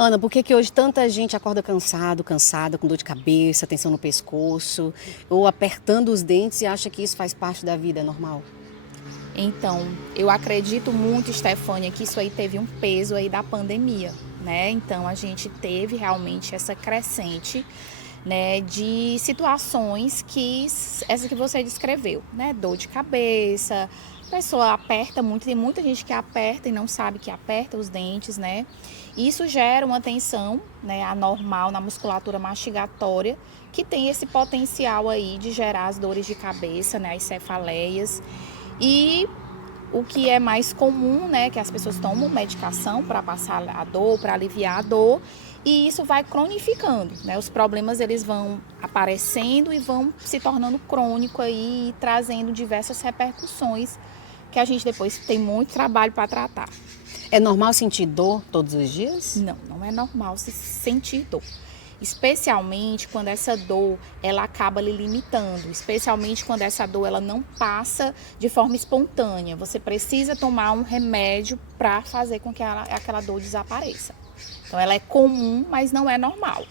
Ana, por que que hoje tanta gente acorda cansada, com dor de cabeça, tensão no pescoço, ou apertando os dentes e acha que isso faz parte da vida, é normal? Então, eu acredito muito, Stefânia, que isso aí teve um peso aí da pandemia, né? Então, a gente teve realmente essa crescente, né, de situações essa que você descreveu, né? Dor de cabeça, a pessoa aperta muito, tem muita gente que aperta e não sabe que aperta os dentes, né? Isso gera uma tensão, né, anormal na musculatura mastigatória, que tem esse potencial aí de gerar as dores de cabeça, né, as cefaleias. E o que é mais comum, né, que as pessoas tomam medicação para passar a dor, para aliviar a dor, e isso vai cronificando, né? Os problemas eles vão aparecendo e vão se tornando crônico aí, trazendo diversas repercussões que a gente depois tem muito trabalho para tratar. É normal sentir dor todos os dias? Não, não é normal se sentir dor. Especialmente quando essa dor ela acaba lhe limitando, especialmente quando essa dor ela não passa de forma espontânea. Você precisa tomar um remédio para fazer com que aquela dor desapareça. Então ela é comum, mas não é normal.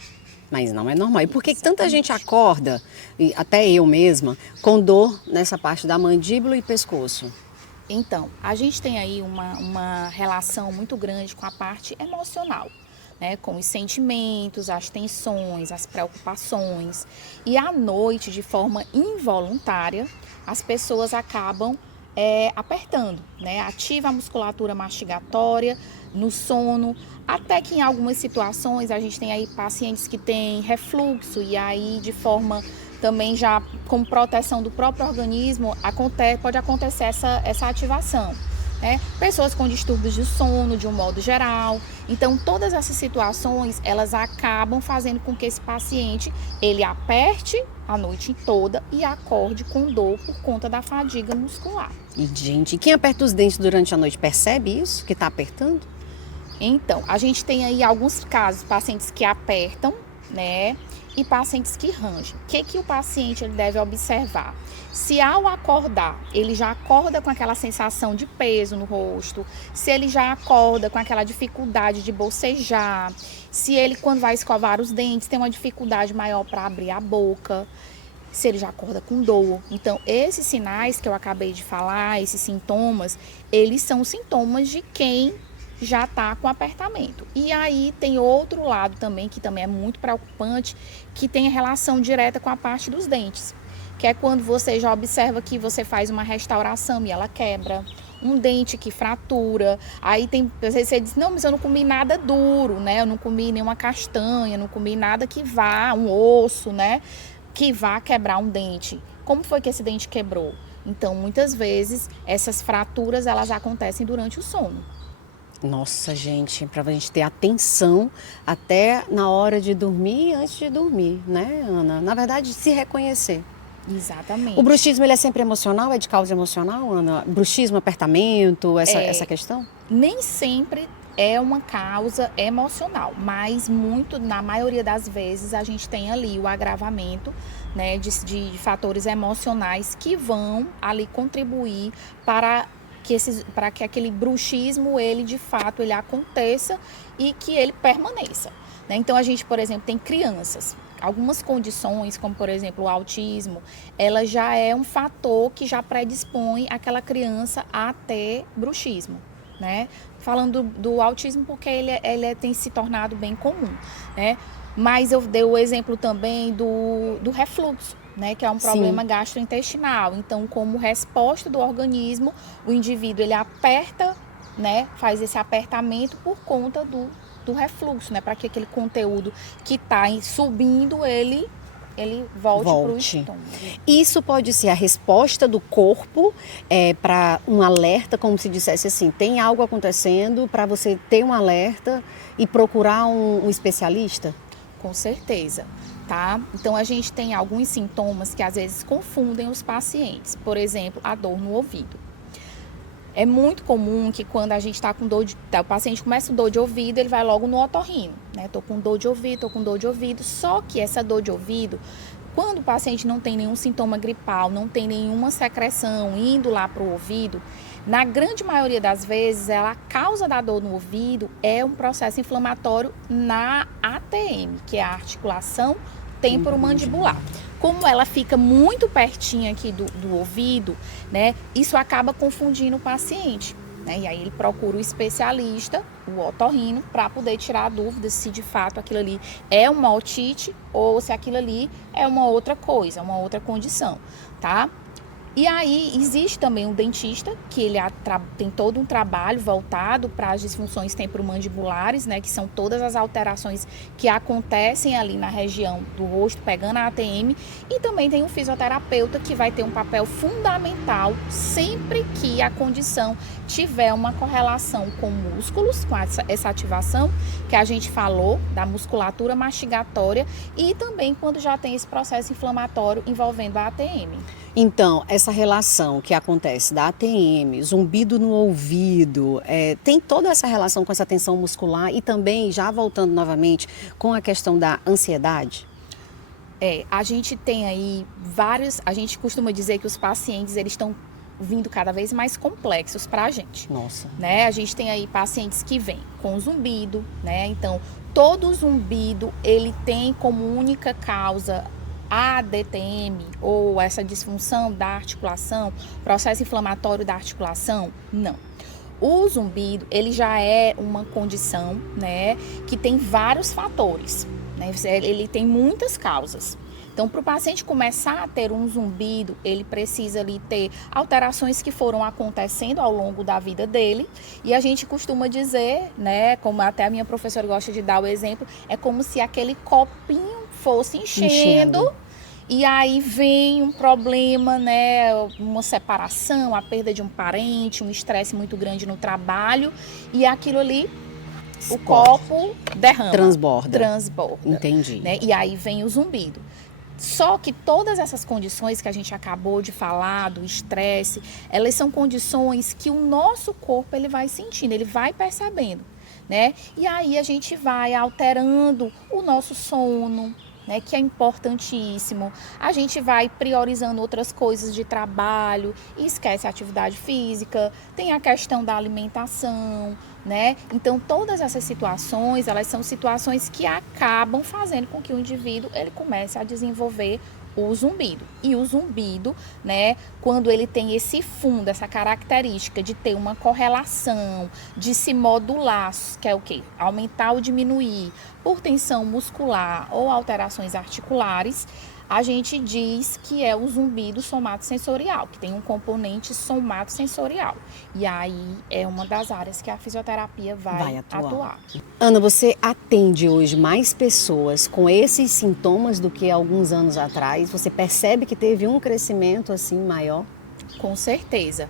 Mas não é normal. E por que que tanta gente Exatamente. acorda, e até eu mesma, com dor nessa parte da mandíbula e pescoço? Então, a gente tem aí uma relação muito grande com a parte emocional, né? Com os sentimentos, as tensões, as preocupações. E à noite, de forma involuntária, as pessoas acabam apertando, né? Ativa a musculatura mastigatória no sono, até que em algumas situações a gente tem aí pacientes que têm refluxo e aí de forma também já com proteção do próprio organismo, pode acontecer essa ativação. Né? Pessoas com distúrbios de sono, de um modo geral. Então, todas essas situações, elas acabam fazendo com que esse paciente, ele aperte a noite toda e acorde com dor por conta da fadiga muscular. E, gente, quem aperta os dentes durante a noite percebe isso, que está apertando? Então, a gente tem aí alguns casos, pacientes que apertam, né? E pacientes que rangem. O que o paciente ele deve observar? Se ao acordar, ele já acorda com aquela sensação de peso no rosto, se ele já acorda com aquela dificuldade de bocejar, se ele, quando vai escovar os dentes, tem uma dificuldade maior para abrir a boca, se ele já acorda com dor. Então, esses sinais que eu acabei de falar, esses sintomas, eles são sintomas de quem já está com apertamento. E aí tem outro lado também, que também é muito preocupante, que tem relação direta com a parte dos dentes, que é quando você já observa que você faz uma restauração e ela quebra, um dente que fratura, aí tem, às vezes você diz, não, mas eu não comi nada duro, né, eu não comi nenhuma castanha, não comi nada que vá, um osso, né, que vá quebrar um dente. Como foi que esse dente quebrou? Então, muitas vezes, essas fraturas, elas acontecem durante o sono. Nossa, gente, para a gente ter atenção até na hora de dormir e antes de dormir, né, Ana? Na verdade, se reconhecer. O Exatamente. bruxismo, ele é sempre emocional? É de causa emocional, Ana? Bruxismo, apertamento, essa questão? Nem sempre é uma causa emocional, mas muito, na maioria das vezes, a gente tem ali o agravamento, né, de fatores emocionais que vão ali contribuir para que aquele bruxismo, ele de fato, ele aconteça e que ele permaneça. Né? Então, a gente, por exemplo, tem crianças. Algumas condições, como por exemplo o autismo, ela já é um fator que já predispõe aquela criança a ter bruxismo. Né? Falando do autismo porque ele tem se tornado bem comum. Né? Mas eu dei o exemplo também do refluxo. Né, que é um Sim. problema gastrointestinal. Então, como resposta do organismo, o indivíduo ele aperta, né, faz esse apertamento por conta do refluxo, né, para que aquele conteúdo que está subindo, ele volte para o Volte. estômago. Isso pode ser a resposta do corpo para um alerta, como se dissesse assim, tem algo acontecendo para você ter um alerta e procurar um especialista? Com certeza, tá? Então a gente tem alguns sintomas que às vezes confundem os pacientes. Por exemplo, a dor no ouvido. É muito comum que quando a gente está com dor o paciente começa com dor de ouvido, ele vai logo no otorrino, né? Tô com dor de ouvido, tô com dor de ouvido. Só que essa dor de ouvido, quando o paciente não tem nenhum sintoma gripal, não tem nenhuma secreção indo lá para o ouvido, Na grande maioria das vezes, a causa da dor no ouvido é um processo inflamatório na ATM, que é a articulação temporomandibular. Como ela fica muito pertinho aqui do ouvido, né, isso acaba confundindo o paciente. Né? E aí ele procura o especialista, o otorrino, para poder tirar a dúvida se de fato aquilo ali é uma otite ou se aquilo ali é uma outra coisa, uma outra condição, tá? E aí existe também um dentista que ele tem todo um trabalho voltado para as disfunções temporomandibulares, né, que são todas as alterações que acontecem ali na região do rosto, pegando a ATM, e também tem um fisioterapeuta que vai ter um papel fundamental sempre que a condição tiver uma correlação com músculos, com essa ativação que a gente falou, da musculatura mastigatória, e também quando já tem esse processo inflamatório envolvendo a ATM. Então, essa relação que acontece da ATM, zumbido no ouvido, tem toda essa relação com essa tensão muscular e também, já voltando novamente, com a questão da ansiedade? A gente tem aí a gente costuma dizer que os pacientes, eles estão vindo cada vez mais complexos para a gente. Nossa. Né? A gente tem aí pacientes que vêm com zumbido, né? Então, todo zumbido, ele tem como única causa a DTM ou essa disfunção da articulação, processo inflamatório da articulação? Não. O zumbido, ele já é uma condição, né, que tem vários fatores, né? Ele tem muitas causas. Então, para o paciente começar a ter um zumbido, ele precisa ali ter alterações que foram acontecendo ao longo da vida dele. E a gente costuma dizer, né, como até a minha professora gosta de dar o exemplo, é como se aquele copinho fosse enchendo. E aí vem um problema, né, uma separação, a perda de um parente, um estresse muito grande no trabalho, e aquilo ali, o copo derrama. Transborda. Entendi. Né? E aí vem o zumbido. Só que todas essas condições que a gente acabou de falar, do estresse, elas são condições que o nosso corpo ele vai sentindo, ele vai percebendo, né? E aí a gente vai alterando o nosso sono, né, que é importantíssimo. A gente vai priorizando outras coisas de trabalho e esquece a atividade física, tem a questão da alimentação, né? Então, todas essas situações, elas são situações que acabam fazendo com que o indivíduo ele comece a desenvolver o zumbido. E o zumbido, né, quando ele tem esse fundo, essa característica de ter uma correlação, de se modular, que é o quê? Aumentar ou diminuir por tensão muscular ou alterações articulares, a gente diz que é o zumbido somatosensorial, que tem um componente somatosensorial. E aí é uma das áreas que a fisioterapia vai atuar. Ana, você atende hoje mais pessoas com esses sintomas do que alguns anos atrás? Você percebe que teve um crescimento assim maior? Com certeza.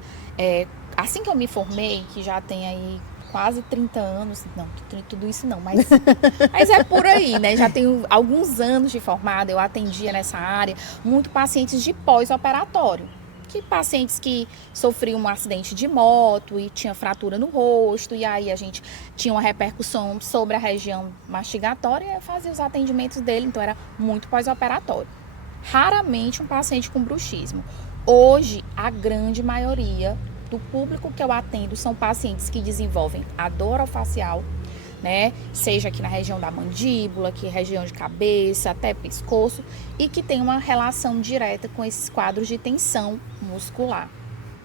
Assim que eu me formei, que já tem aí quase 30 anos, não, tudo isso não, mas é por aí, né? Já tenho alguns anos de formada, eu atendia nessa área, muito pacientes de pós-operatório. Que pacientes que sofriam um acidente de moto e tinha fratura no rosto, e aí a gente tinha uma repercussão sobre a região mastigatória e fazia os atendimentos dele, então era muito pós-operatório. Raramente um paciente com bruxismo. Hoje, a grande maioria do público que eu atendo são pacientes que desenvolvem a dor orofacial, né? Seja aqui na região da mandíbula, aqui região de cabeça, até pescoço, e que tem uma relação direta com esses quadros de tensão muscular.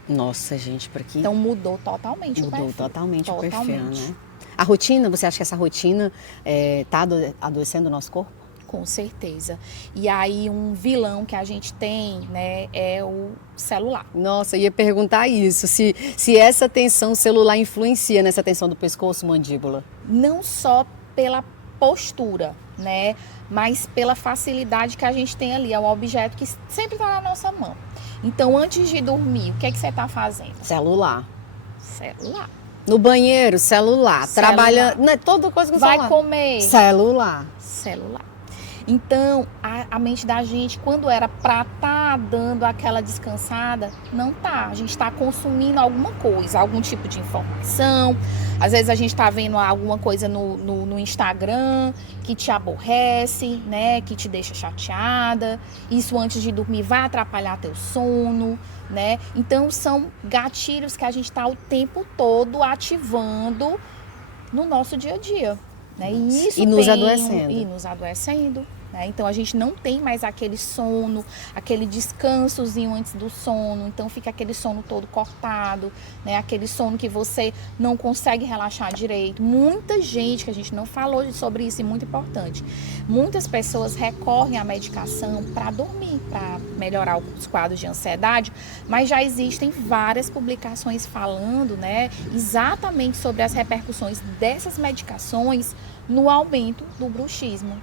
Nossa, gente, por aqui... Então mudou totalmente o perfil. Mudou totalmente o perfil, né? A rotina, você acha que essa rotina está adoecendo o nosso corpo? Com certeza. E aí um vilão que a gente tem, né, é o celular. Nossa, eu ia perguntar isso, se essa tensão celular influencia nessa tensão do pescoço, mandíbula. Não só pela postura, né, mas pela facilidade que a gente tem ali, é um objeto que sempre está na nossa mão. Então, antes de dormir, o que é que você está fazendo? Celular. No banheiro, celular. Trabalhando, não é toda coisa com celular. Vai comer. Celular. Então, a mente da gente, quando era para estar dando aquela descansada, não tá. A gente está consumindo alguma coisa, algum tipo de informação. Às vezes a gente está vendo alguma coisa no Instagram que te aborrece, né? Que te deixa chateada. Isso antes de dormir vai atrapalhar teu sono, né? Então, são gatilhos que a gente está o tempo todo ativando no nosso dia a dia. Né? E nos adoecendo. E nos adoecendo. Né? Então a gente não tem mais aquele sono, aquele descansozinho antes do sono. Então fica aquele sono todo cortado, né? Aquele sono que você não consegue relaxar direito. Muita gente, que a gente não falou sobre isso, é muito importante. Muitas pessoas recorrem à medicação para dormir, para melhorar os quadros de ansiedade, mas já existem várias publicações falando, né, exatamente sobre as repercussões dessas medicações no aumento do bruxismo.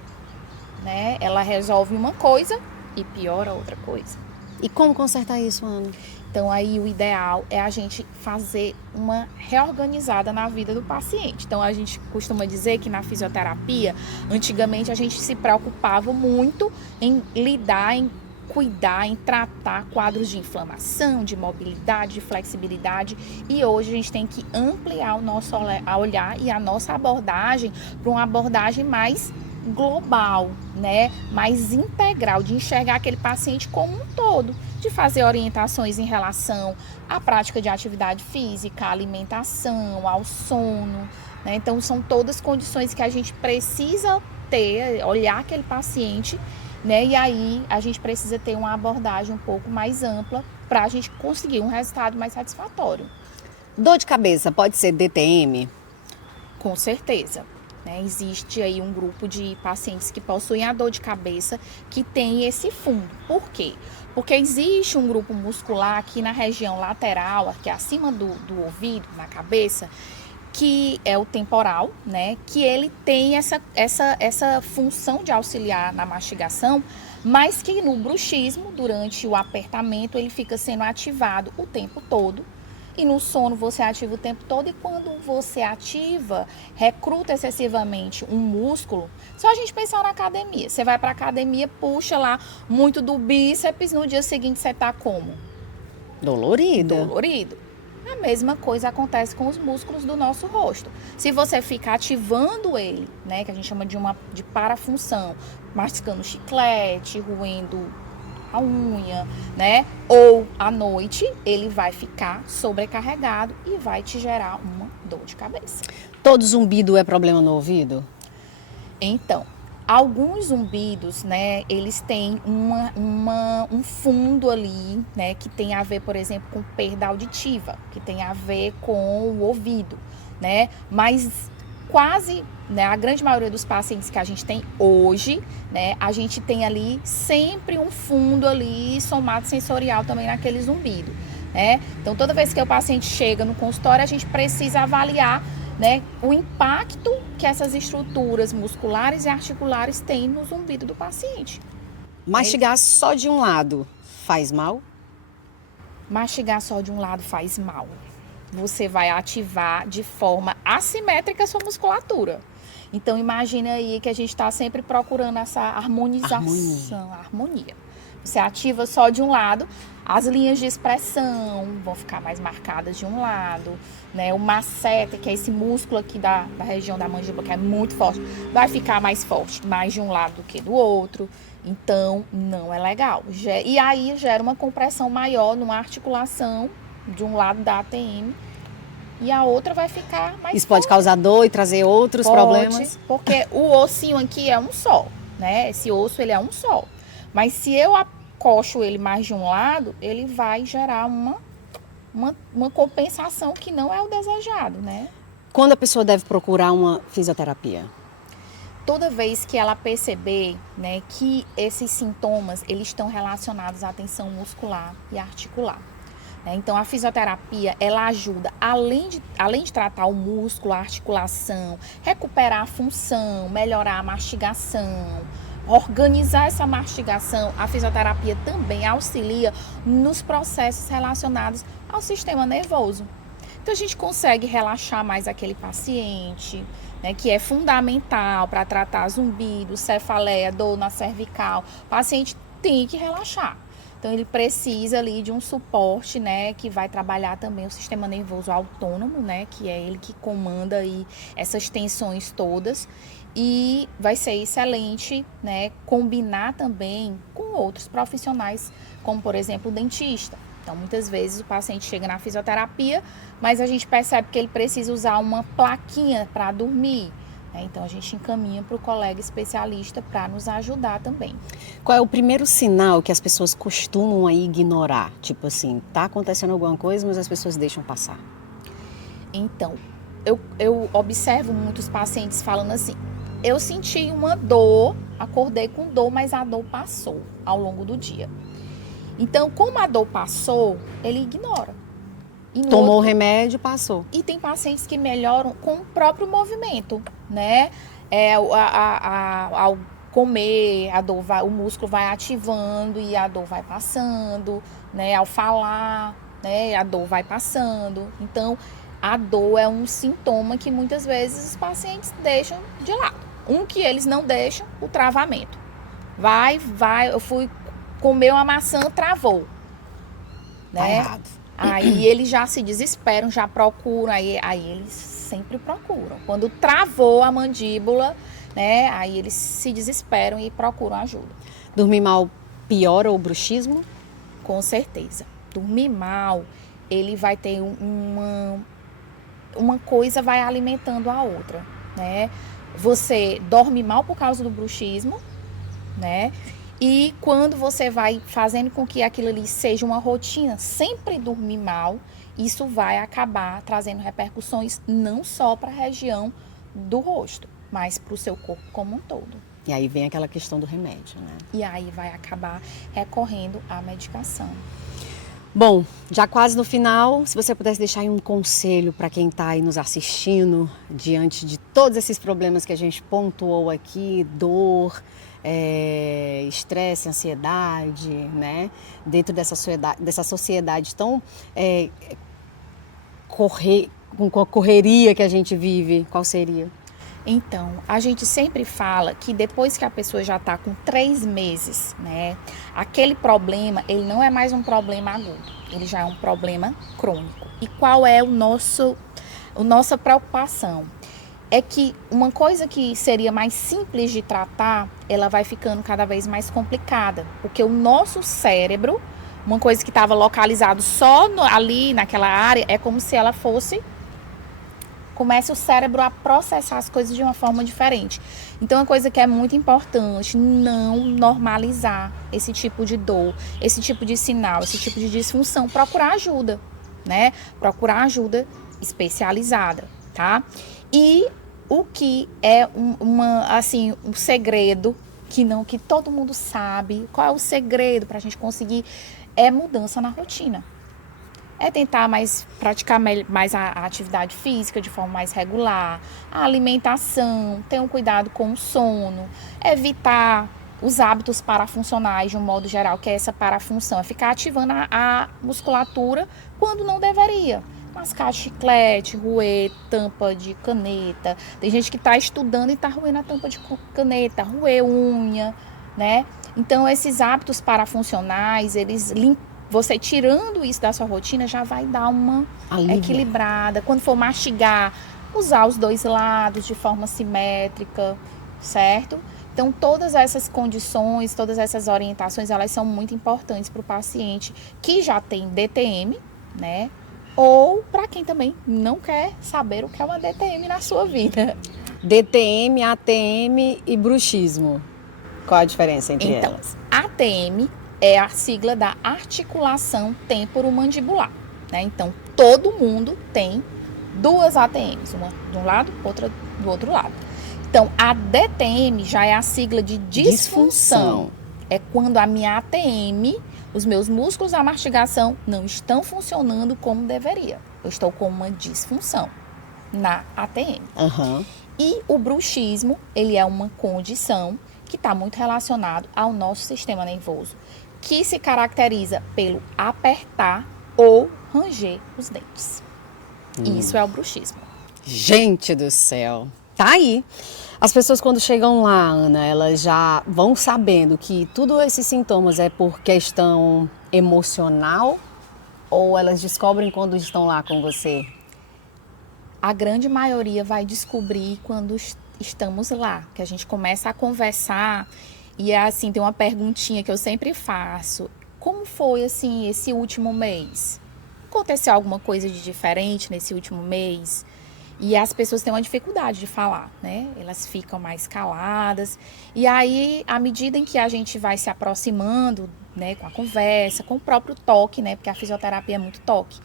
Né? Ela resolve uma coisa e piora outra coisa. E como consertar isso, Ana? Então aí o ideal é a gente fazer uma reorganizada na vida do paciente. Então a gente costuma dizer que na fisioterapia, antigamente a gente se preocupava muito em lidar, em cuidar, em tratar quadros de inflamação, de mobilidade, de flexibilidade, e hoje a gente tem que ampliar o nosso olhar e a nossa abordagem para uma abordagem mais global, né, mais integral, de enxergar aquele paciente como um todo, de fazer orientações em relação à prática de atividade física, à alimentação, ao sono, né? Então são todas condições que a gente precisa ter, olhar aquele paciente, né? E aí a gente precisa ter uma abordagem um pouco mais ampla para a gente conseguir um resultado mais satisfatório. Dor de cabeça pode ser DTM? Com certeza. Né? Existe aí um grupo de pacientes que possuem a dor de cabeça que tem esse fundo. Por quê? Porque existe um grupo muscular aqui na região lateral, aqui acima do ouvido, na cabeça, que é o temporal, né? Que ele tem essa função de auxiliar na mastigação, mas que no bruxismo, durante o apertamento, ele fica sendo ativado o tempo todo. E no sono você ativa o tempo todo, e quando você ativa, recruta excessivamente um músculo, só a gente pensar na academia. Você vai para a academia, puxa lá muito do bíceps, no dia seguinte você tá como? Dolorido. A mesma coisa acontece com os músculos do nosso rosto. Se você fica ativando ele, né, que a gente chama de parafunção, masticando chiclete, roendo a unha, né? Ou à noite ele vai ficar sobrecarregado e vai te gerar uma dor de cabeça. Todo zumbido é problema no ouvido? Então, alguns zumbidos, né, eles têm um fundo ali, né, que tem a ver, por exemplo, com perda auditiva, que tem a ver com o ouvido, né? Mas quase, né, a grande maioria dos pacientes que a gente tem hoje, né, a gente tem ali sempre um fundo ali somado sensorial também naquele zumbido, né? Então toda vez que o paciente chega no consultório, a gente precisa avaliar, né, o impacto que essas estruturas musculares e articulares têm no zumbido do paciente. Mastigar só de um lado faz mal? Mastigar só de um lado faz mal. Você vai ativar de forma assimétrica a sua musculatura. Então, imagina aí que a gente está sempre procurando essa harmonização, harmonia. Você ativa só de um lado, as linhas de expressão vão ficar mais marcadas de um lado, né? O masseter, que é esse músculo aqui da região da mandíbula, que é muito forte, vai ficar mais forte, mais de um lado do que do outro. Então, não é legal. E aí, gera uma compressão maior numa articulação de um lado da ATM, e a outra vai ficar mais Isso pode causar dor e trazer outros problemas? Porque o ossinho aqui é um só, né? Esse osso, ele é um só. Mas se eu acocho ele mais de um lado, ele vai gerar uma compensação que não é o desejado, né? Quando a pessoa deve procurar uma fisioterapia? Toda vez que ela perceber, né, que esses sintomas, eles estão relacionados à tensão muscular e articular. Então, a fisioterapia, ela ajuda, além de tratar o músculo, a articulação, recuperar a função, melhorar a mastigação, organizar essa mastigação, a fisioterapia também auxilia nos processos relacionados ao sistema nervoso. Então a gente consegue relaxar mais aquele paciente, né, que é fundamental para tratar zumbido, cefaleia, dor na cervical. O paciente tem que relaxar. Então ele precisa ali de um suporte, né, que vai trabalhar também o sistema nervoso autônomo, né, que é ele que comanda aí essas tensões todas. E vai ser excelente, né, combinar também com outros profissionais, como por exemplo o dentista. Então muitas vezes o paciente chega na fisioterapia, mas a gente percebe que ele precisa usar uma plaquinha para dormir. Então a gente encaminha para o colega especialista para nos ajudar também. Qual é o primeiro sinal que as pessoas costumam aí ignorar? Tipo assim, tá acontecendo alguma coisa, mas as pessoas deixam passar. Então, eu observo muitos pacientes falando assim, eu senti uma dor, acordei com dor, mas a dor passou ao longo do dia. Então, como a dor passou, ele ignora. Tomou o remédio, passou. E tem pacientes que melhoram com o próprio movimento, né? Ao comer, a dor vai, o músculo vai ativando e a dor vai passando, né? Ao falar, né? A dor vai passando. Então, a dor é um sintoma que muitas vezes os pacientes deixam de lado. Um que eles não deixam, o travamento. Vai, eu fui comer uma maçã, travou. Tá Né? errado. Aí eles já se desesperam, já procuram, aí eles sempre procuram. Quando travou a mandíbula, né, aí eles se desesperam e procuram ajuda. Dormir mal piora o bruxismo? Com certeza. Dormir mal, ele vai ter uma coisa vai alimentando a outra, né? Você dorme mal por causa do bruxismo, né? E quando você vai fazendo com que aquilo ali seja uma rotina, sempre dormir mal, isso vai acabar trazendo repercussões não só para a região do rosto, mas para o seu corpo como um todo. E aí vem aquela questão do remédio, né? E aí vai acabar recorrendo à medicação. Bom, já quase no final, se você pudesse deixar aí um conselho para quem está aí nos assistindo, diante de todos esses problemas que a gente pontuou aqui, dor, estresse, ansiedade, né? Dentro dessa sociedade tão com a correria que a gente vive, qual seria? Então, a gente sempre fala que depois que a pessoa já está com 3 meses, né, aquele problema, ele não é mais um problema agudo, ele já é um problema crônico. E qual é a nossa preocupação? É que uma coisa que seria mais simples de tratar, ela vai ficando cada vez mais complicada, porque o nosso cérebro, uma coisa que estava localizado só ali naquela área, é como se ela comece o cérebro a processar as coisas de uma forma diferente. Então, uma coisa que é muito importante, não normalizar esse tipo de dor, esse tipo de sinal, esse tipo de disfunção, procurar ajuda, né? Procurar ajuda especializada, tá? E o que é um segredo que todo mundo sabe, qual é o segredo para a gente conseguir, é mudança na rotina. É tentar praticar mais a atividade física de forma mais regular, a alimentação, ter um cuidado com o sono, evitar os hábitos parafuncionais de um modo geral, que é essa parafunção, é ficar ativando a musculatura quando não deveria. Mascar chiclete, roer tampa de caneta. Tem gente que está estudando e está roendo a tampa de caneta, roer unha, né? Então, esses hábitos parafuncionais, você tirando isso da sua rotina, já vai dar uma equilibrada. Quando for mastigar, usar os 2 lados de forma simétrica, certo? Então, todas essas condições, todas essas orientações, elas são muito importantes para o paciente que já tem DTM, né? Ou para quem também não quer saber o que é uma DTM na sua vida. DTM, ATM e bruxismo. Qual a diferença entre elas? ATM é a sigla da articulação temporomandibular, né? Então, todo mundo tem 2 ATMs, uma de um lado, outra do outro lado. Então, a DTM já é a sigla de disfunção. É quando a minha ATM, os meus músculos da mastigação não estão funcionando como deveria. Eu estou com uma disfunção na ATM. Uhum. E o bruxismo, ele é uma condição que está muito relacionado ao nosso sistema nervoso, que se caracteriza pelo apertar ou ranger os dentes. Isso é o bruxismo. Gente do céu, tá aí. As pessoas quando chegam lá, Ana, elas já vão sabendo que tudo esses sintomas é por questão emocional ou elas descobrem quando estão lá com você? A grande maioria vai descobrir quando estamos lá, que a gente começa a conversar e assim, tem uma perguntinha que eu sempre faço. Como foi assim esse último mês? Aconteceu alguma coisa de diferente nesse último mês? E as pessoas têm uma dificuldade de falar, né? Elas ficam mais caladas. E aí, à medida em que a gente vai se aproximando, né, com a conversa, com o próprio toque, né? Porque a fisioterapia é muito toque.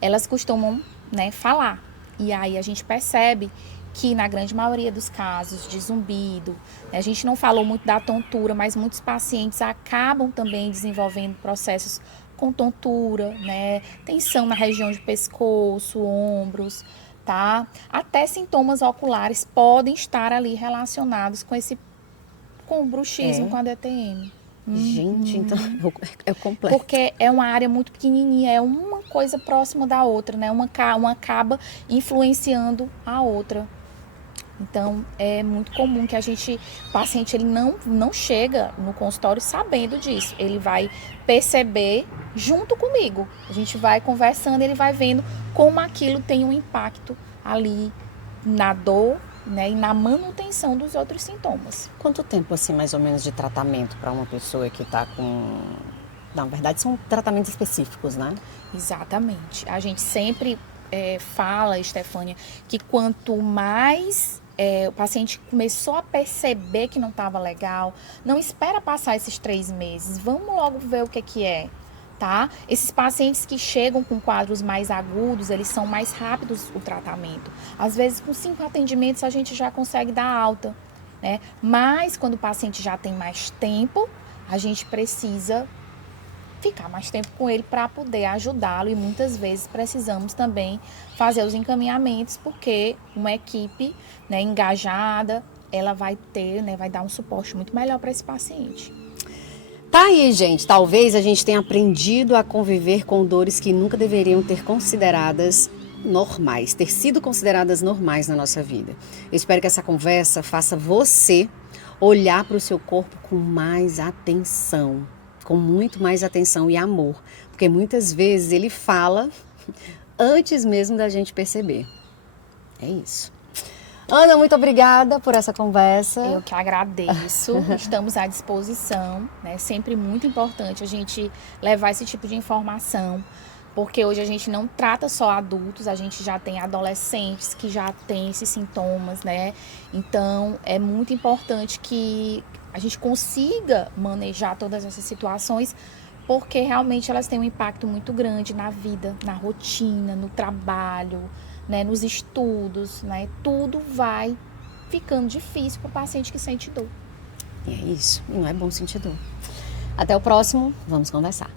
Elas costumam, né, falar. E aí a gente percebe que na grande maioria dos casos de zumbido, né, a gente não falou muito da tontura, mas muitos pacientes acabam também desenvolvendo processos com tontura, né? Tensão na região de pescoço, ombros, tá? Até sintomas oculares podem estar ali relacionados com o bruxismo, com a DTM. Gente, então é complexo. Porque é uma área muito pequenininha, é uma coisa próxima da outra, né? Uma acaba influenciando a outra. Então, é muito comum que o paciente ele não chega no consultório sabendo disso. Ele vai perceber junto comigo. A gente vai conversando, ele vai vendo como aquilo tem um impacto ali na dor, né, e na manutenção dos outros sintomas. Quanto tempo, assim, mais ou menos, de tratamento para uma pessoa que está com... Na verdade, são tratamentos específicos, né? Exatamente. A gente sempre fala, Estefânia, que quanto mais o paciente começou a perceber que não estava legal, não espera passar esses 3 meses, vamos logo ver o que é, tá? Esses pacientes que chegam com quadros mais agudos, eles são mais rápidos o tratamento. Às vezes, com 5 atendimentos, a gente já consegue dar alta, né? Mas, quando o paciente já tem mais tempo, a gente precisa ficar mais tempo com ele para poder ajudá-lo e muitas vezes precisamos também fazer os encaminhamentos porque uma equipe, né, engajada, ela vai ter, né, vai dar um suporte muito melhor para esse paciente. Tá aí, gente. Talvez a gente tenha aprendido a conviver com dores que nunca deveriam ter sido consideradas normais na nossa vida. Eu espero que essa conversa faça você olhar para o seu corpo com mais atenção. Com muito mais atenção e amor, porque muitas vezes ele fala antes mesmo da gente perceber. É isso. Ana, muito obrigada por essa conversa. Eu que agradeço, estamos à disposição, né? Sempre muito importante a gente levar esse tipo de informação, porque hoje a gente não trata só adultos, a gente já tem adolescentes que já têm esses sintomas, né? Então, é muito importante que a gente consiga manejar todas essas situações, porque realmente elas têm um impacto muito grande na vida, na rotina, no trabalho, né, nos estudos, né? Tudo vai ficando difícil para o paciente que sente dor. E é isso, e não é bom sentir dor. Até o próximo, vamos conversar.